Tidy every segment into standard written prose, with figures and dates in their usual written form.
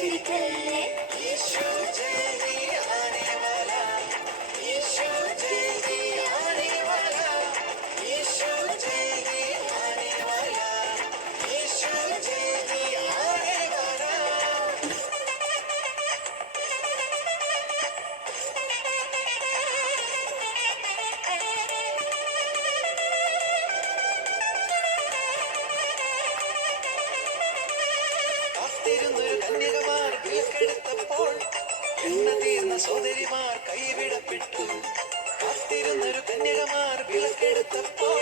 ചിരിക്കല്ലേ യേശു ജയതി ആനെ വാലാ യേശു ജയതി ആനെ വാലാ യേശു ജയതി ആനെ വാലാ യേശു ജയതി ആനെ വാലാ കാത്തിരുന്നൊരു കന്യകമാർ വിലക്കെടുത്തപ്പോൾ എണ്ണ തീർന്ന സോദരിമാർ കൈവിടപ്പെട്ടു കാത്തിരുന്നൊരു കന്യകമാർ വിലക്കെടുത്തപ്പോൾ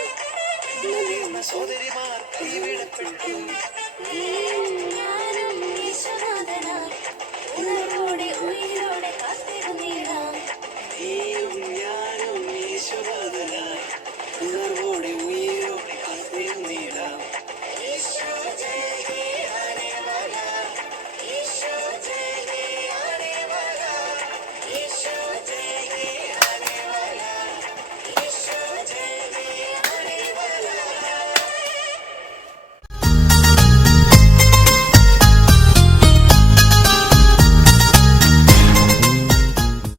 എണ്ണ തീർന്ന സോദരിമാർ കൈവിടപ്പെട്ടു ഞാനും യേശുനാഥനായി ഉണർവോടെ ഉയിരോടെ കാത്തിരുന്നീ